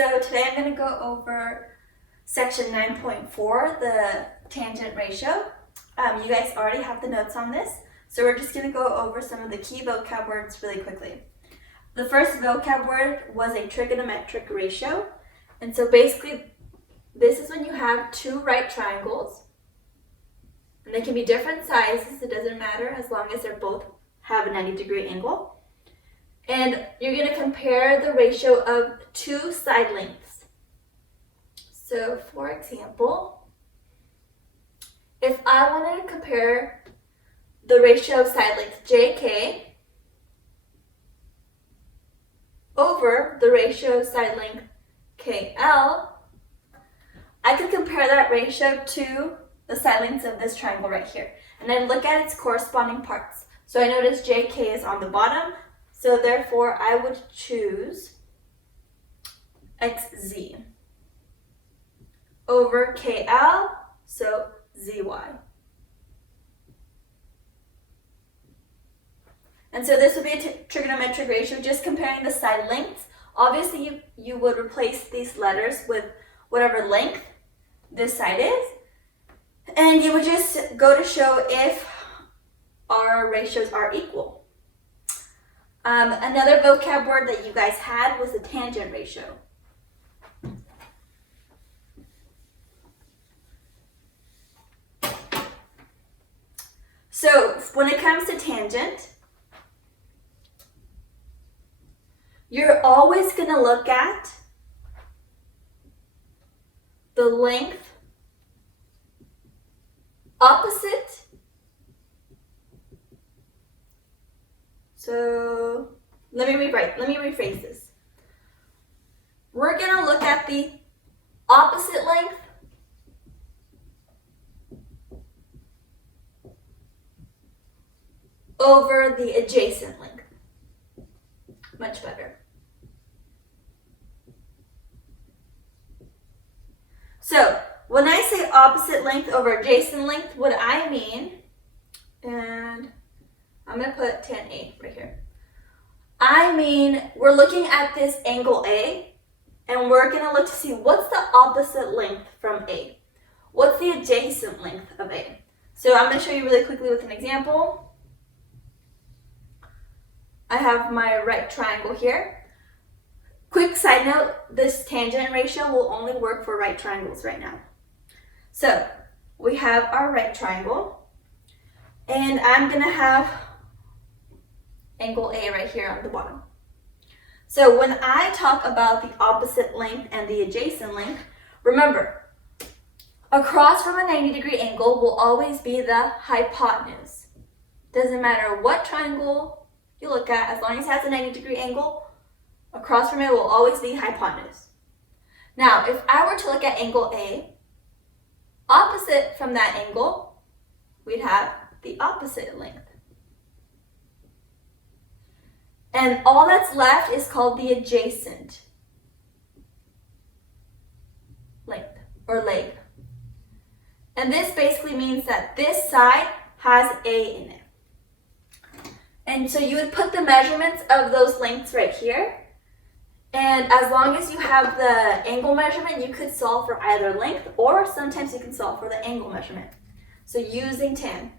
So today I'm going to go over section 9.4, the tangent ratio. You guys already have the notes on this, so we're just going to go over some of the key vocab words really quickly. The first vocab word was a trigonometric ratio, and so basically this is when you have two right triangles, and they can be different sizes, it doesn't matter as long as they both have a 90-degree angle. And you're going to compare the ratio of two side lengths. So for example, if I wanted to compare the ratio of side length JK over the ratio of side length KL, I could compare that ratio to the side lengths of this triangle right here. And then look at its corresponding parts. So I notice JK is on the bottom, so therefore I would choose XZ over KL, so ZY. And so this would be a trigonometric ratio, just comparing the side lengths. Obviously you would replace these letters with whatever length this side is, and you would just go to show if our ratios are equal. Another vocab word that you guys had was the tangent ratio. So when it comes to tangent, you're always going to look at the length opposite. So let me rephrase this. We're going to look at the opposite length over the adjacent length. Much better. So when I say opposite length over adjacent length, what I mean, and I'm going to put tan A right here. I mean, we're looking at this angle A, and we're going to look to see what's the opposite length from A. What's the adjacent length of A? So I'm going to show you really quickly with an example. I have my right triangle here. Quick side note, this tangent ratio will only work for right triangles right now. So we have our right triangle, and I'm going to have angle A right here on the bottom. So when I talk about the opposite length and the adjacent length, remember, across from a 90-degree angle will always be the hypotenuse. Doesn't matter what triangle you look at, as long as it has a 90-degree angle, across from it will always be hypotenuse. Now, if I were to look at angle A, opposite from that angle, we'd have the opposite length. And all that's left is called the adjacent length or leg. And this basically means that this side has A in it. And so you would put the measurements of those lengths right here. And as long as you have the angle measurement, you could solve for either length, or sometimes you can solve for the angle measurement. So using tan.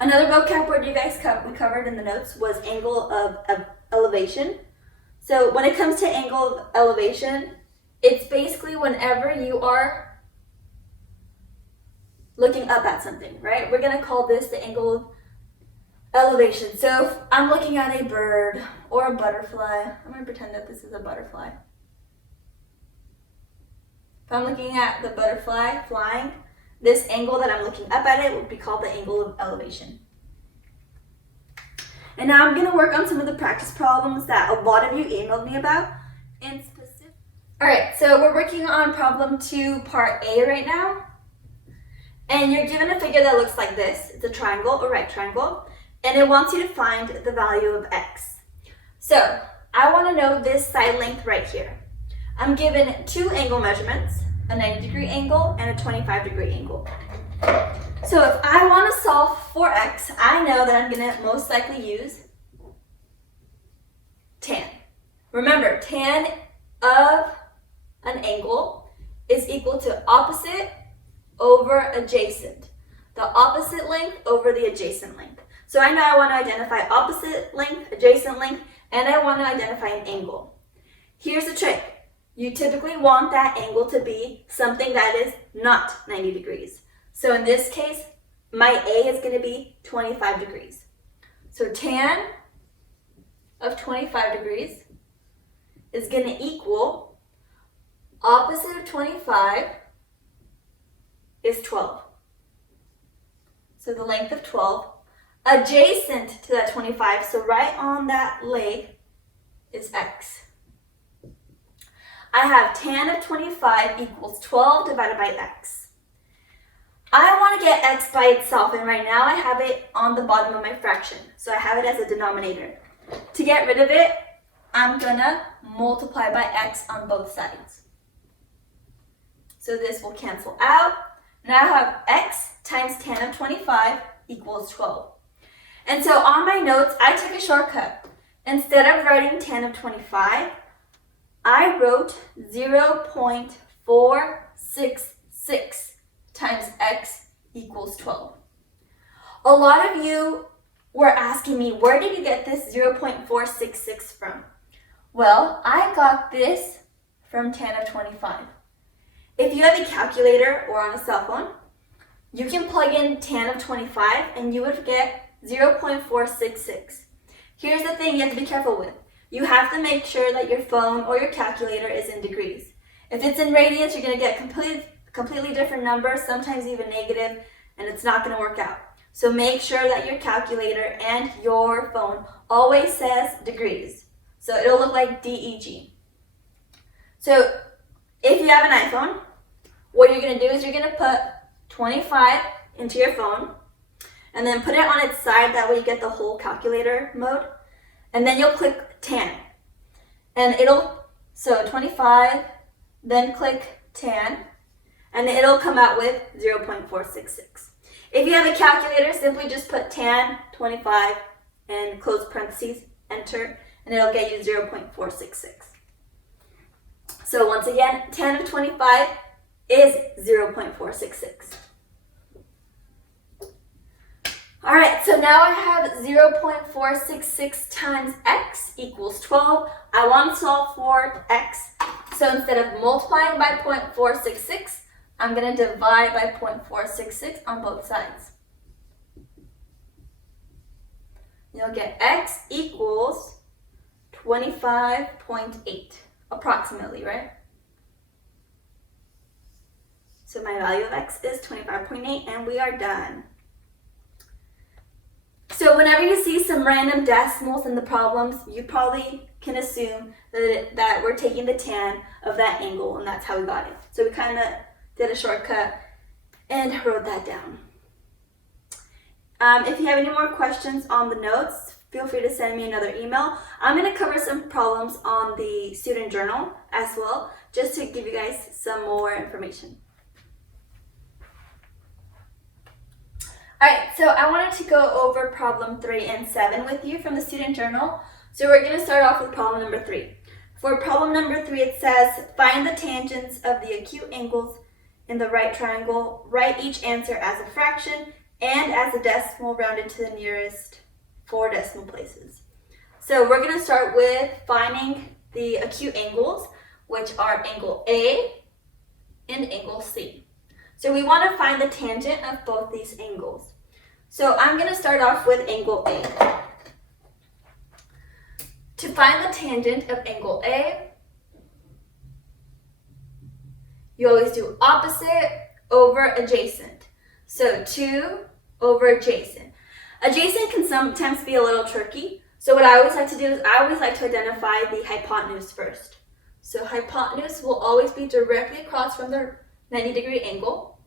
Another vocab word you guys we covered in the notes was angle of elevation. So when it comes to angle of elevation, it's basically whenever you are looking up at something, right? We're going to call this the angle of elevation. So if I'm looking at a bird or a butterfly, I'm going to pretend that this is a butterfly. If I'm looking at the butterfly flying, this angle that I'm looking up at it would be called the angle of elevation. And now I'm going to work on some of the practice problems that a lot of you emailed me about in specific. Alright, so we're working on problem 2, part A right now. And you're given a figure that looks like this. It's a triangle, a right triangle. And it wants you to find the value of x. So I want to know this side length right here. I'm given two angle measurements, a 90-degree angle and a 25-degree angle. So if I want to solve for x, I know that I'm going to most likely use tan. Remember, tan of an angle is equal to opposite over adjacent. The opposite length over the adjacent length. So I know I want to identify opposite length, adjacent length, and I want to identify an angle. Here's the trick. You typically want that angle to be something that is not 90 degrees. So in this case, my A is going to be 25 degrees. So tan of 25 degrees is going to equal opposite of 25 is 12. So the length of 12, adjacent to that 25, so right on that leg is x. I have tan of 25 equals 12 divided by x. I want to get x by itself, and right now I have it on the bottom of my fraction, so I have it as a denominator. To get rid of it, I'm going to multiply by x on both sides. So this will cancel out. Now I have x times tan of 25 equals 12. And so on my notes, I took a shortcut. Instead of writing tan of 25, I wrote 0.466 times x equals 12. A lot of you were asking me, where did you get this 0.466 from? Well, I got this from tan of 25. If you have a calculator or on a cell phone, you can plug in tan of 25 and you would get 0.466. Here's the thing you have to be careful with. You have to make sure that your phone or your calculator is in degrees. If it's in radians, you're going to get completely different numbers, sometimes even negative, and it's not going to work out. So make sure that your calculator and your phone always says degrees. So it'll look like DEG. So if you have an iPhone, what you're going to do is you're going to put 25 into your phone and then put it on its side. That way you get the whole calculator mode. And then you'll click tan. And so 25, then click tan, and it'll come out with 0.466. If you have a calculator, simply just put tan 25 and close parentheses, enter, and it'll get you 0.466. So once again, tan of 25 is 0.466. All right, so now I have 0.466 times x equals 12. I want to solve for x. So instead of multiplying by 0.466, I'm going to divide by 0.466 on both sides. You'll get x equals 25.8, approximately, right? So my value of x is 25.8, and we are done. So whenever you see some random decimals in the problems, you probably can assume that we're taking the tan of that angle, and that's how we got it. So we kind of did a shortcut and wrote that down. If you have any more questions on the notes, feel free to send me another email. I'm going to cover some problems on the student journal as well, just to give you guys some more information. Alright, so I wanted to go over problem 3 and 7 with you from the student journal. So we're going to start off with problem number 3. For problem number 3, it says, find the tangents of the acute angles in the right triangle. Write each answer as a fraction and as a decimal rounded to the nearest 4 decimal places. So we're going to start with finding the acute angles, which are angle A and angle C. So we want to find the tangent of both these angles. So I'm going to start off with angle A. To find the tangent of angle A, you always do opposite over adjacent. So 2 over adjacent. Adjacent can sometimes be a little tricky. So what I always like to do is I always like to identify the hypotenuse first. So hypotenuse will always be directly across from the 90-degree angle.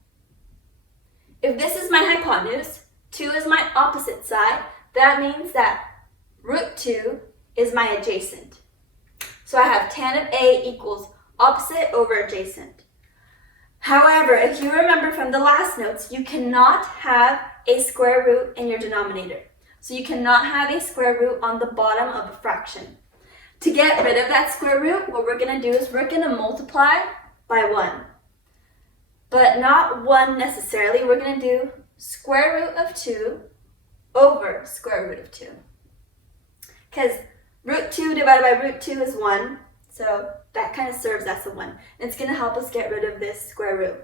If this is my hypotenuse, 2 is my opposite side. That means that root 2 is my adjacent. So I have tan of A equals opposite over adjacent. However, if you remember from the last notes, you cannot have a square root in your denominator. So you cannot have a square root on the bottom of a fraction. To get rid of that square root, what we're going to do is we're going to multiply by 1. But not 1 necessarily. We're going to do square root of 2 over square root of 2. Because root 2 divided by root 2 is 1. So that kind of serves as a 1. And it's going to help us get rid of this square root.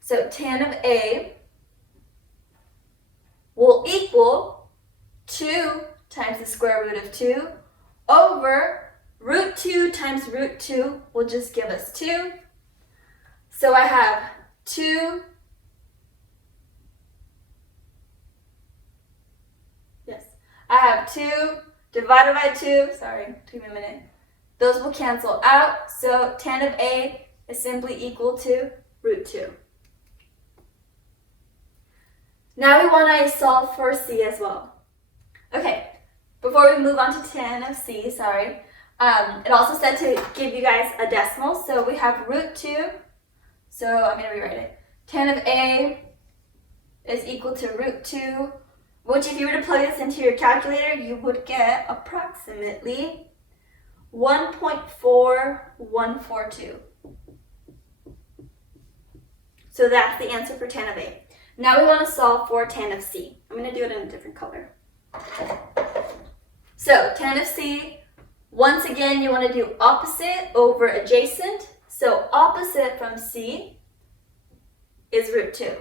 So tan of A will equal 2 times the square root of 2 over root 2 times root 2 will just give us 2. So I have 2, I have 2 divided by 2, sorry, took me a minute. Those will cancel out, so tan of A is simply equal to root 2. Now we want to solve for C as well. Okay, before we move on to tan of C, it also said to give you guys a decimal, so we have root 2, so I'm going to rewrite it. Tan of A is equal to root 2, which if you were to plug this into your calculator, you would get approximately 1.4142. So that's the answer for tan of A. Now we want to solve for tan of C. I'm going to do it in a different color. So tan of C, once again, you want to do opposite over adjacent. So opposite from C is root 2.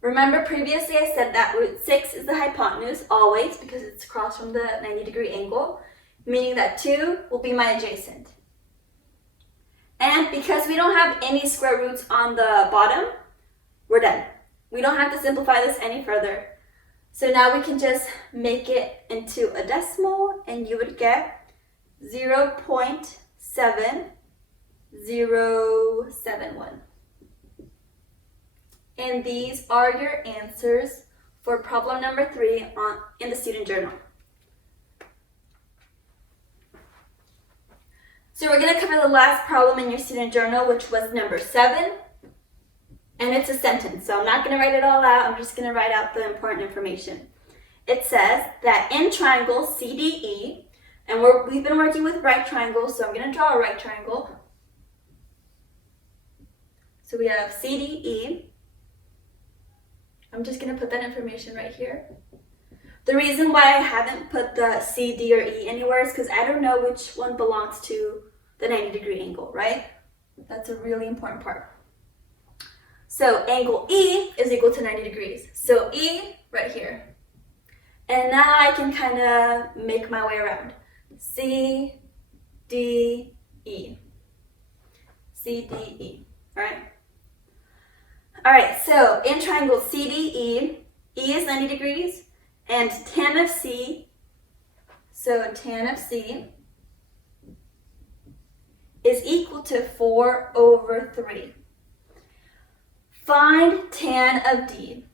Remember previously I said that root 6 is the hypotenuse always because it's across from the 90-degree angle, meaning that 2 will be my adjacent. And because we don't have any square roots on the bottom, we're done. We don't have to simplify this any further. So now we can just make it into a decimal and you would get 0.7071. And these are your answers for problem number 3 in the student journal. So we're going to cover the last problem in your student journal, which was number 7. And it's a sentence, so I'm not going to write it all out. I'm just going to write out the important information. It says that in triangle CDE, and we've been working with right triangles, so I'm going to draw a right triangle. So we have CDE. I'm just going to put that information right here. The reason why I haven't put the C, D, or E anywhere is because I don't know which one belongs to the 90-degree angle, right? That's a really important part. So angle E is equal to 90 degrees. So E right here. And now I can kind of make my way around. C, D, E. C, D, E. All right? All right, so in triangle CDE, E is 90 degrees, and tan of C, so tan of C is equal to 4 over 3. Find tan of D.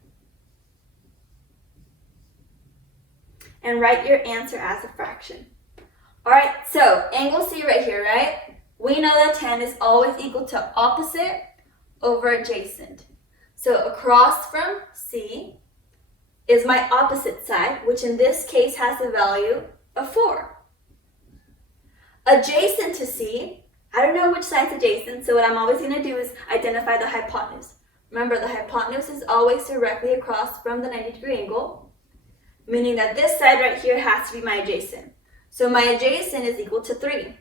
And write your answer as a fraction. All right, so angle C right here, right? We know that tan is always equal to opposite over adjacent. So across from C is my opposite side, which in this case has a value of 4. Adjacent to C, I don't know which side's adjacent, so what I'm always going to do is identify the hypotenuse. Remember, the hypotenuse is always directly across from the 90-degree angle, meaning that this side right here has to be my adjacent. So my adjacent is equal to 3.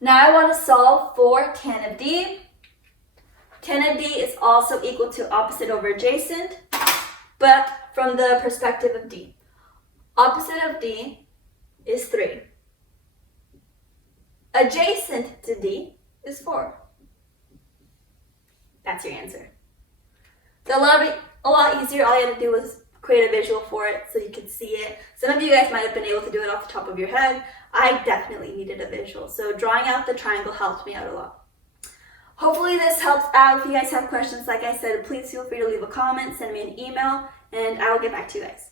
Now I want to solve for tan of D. Tan of D is also equal to opposite over adjacent, but from the perspective of D. Opposite of D is 3. Adjacent to D is 4. That's your answer. So a lot easier. All you had to do was create a visual for it so you could see it. Some of you guys might have been able to do it off the top of your head. I definitely needed a visual. So drawing out the triangle helped me out a lot. Hopefully this helps out. If you guys have questions, like I said, please feel free to leave a comment, send me an email, and I will get back to you guys.